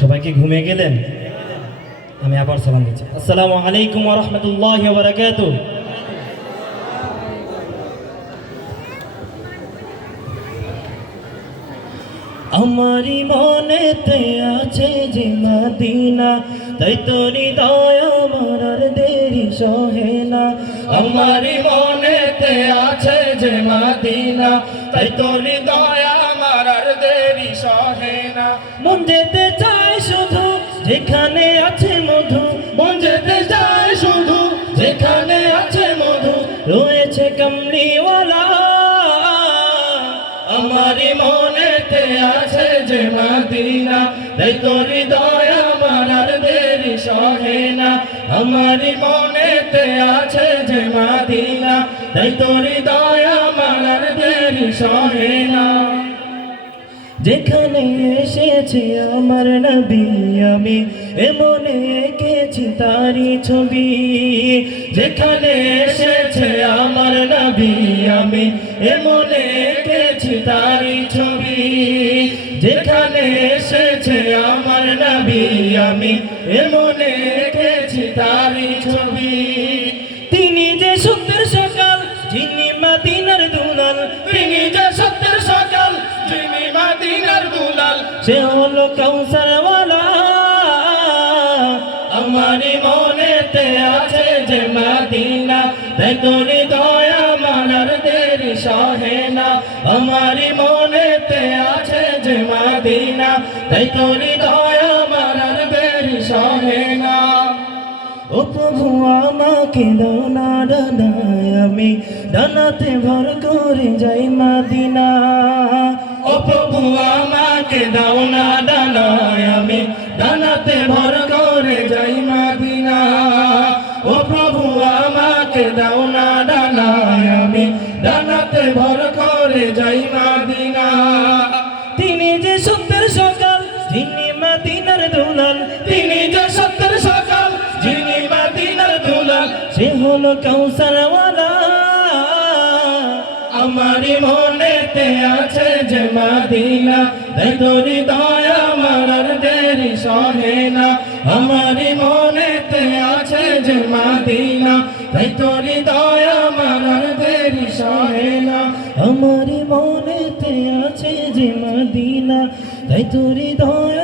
সবাই কি ঘুমিয়ে গেলেন? আমি আবার সালাম দিচ্ছি। আসসালামু আলাইকুম ওয়া রাহমাতুল্লাহি ওয়া বারাকাতুহু। আমারি মনেতে আছে যে মদিনা, তাই তো হৃদয় আমার আর দেরি সহে না। আমারি মনেতে আছে যে মদিনা, তাই তো হৃদয় আমার আর দেরি সহে না। মন যেতে চায় শুধু যেখানে আছে মধু, মন যেতে চায় শুধু যেখানে আছে মধু, রয়েছে কমলিওয়ালা। আমারি মনেতে আছে যে মদিনা, তাই তো হৃদয় আমার আর দেরি সহে না। আমারি মনেতে আছে যে মদিনা, তাই তো হৃদয় আমার আর দেরি সহে না। যেখানে এসেছি আমার নবী আমি, এমনে এঁকেছি তারি ছবি। যেখানে এসেছে আমার নবী আমি, এমনে এঁকেছি তারি ছবি। যেখানে এসেছে আমার নবী আমি, এমনে এঁকেছি তারি ছবি। তিনি যে সত্যের সকাল, যিনি মদিনার দুলাল, তিনি যে সত্যের সকাল, যিনি মদিনার দুলাল, সে হলো কাউসারওয়ালা। আমারি মনেতে আছে যে মদিনা, তাই তো হৃদয় আমার আর দেরি সহে না। আমারি মনেতে আছে যে মদিনা, তাই তো হৃদয় আমার আর দেরি সহে না। ও প্রভু আমাকে দাও না ডানায়, আমি ডানাতে ভর করে যাই মদিনা। ও প্রভু আমাকে দাও না ডানায়, আমি ডানাতে ভর করে যাই মদিনা। ও প্রভু আমাকে দাও না ডানায়, আমি ডানাতে ভর করে যাই মদিনা। তিনি যে সত্যের সকাল, যিনি মদিনার দুলাল, তিনি যে সত্যের সকাল, যিনি মদিনার দুলাল, সে হলো কাউসারওয়ালা। আমারি মনেতে আছে যে মদিনা, তাই তো হৃদয় আমার আর দেরি সহে না। আমারি মনেতে আছে যে মদিনা, তাই তো হৃদয় আমার আর দেরি সহে না। আমারি মনেতে আছে যে মদিনা, তাই তো হৃদয়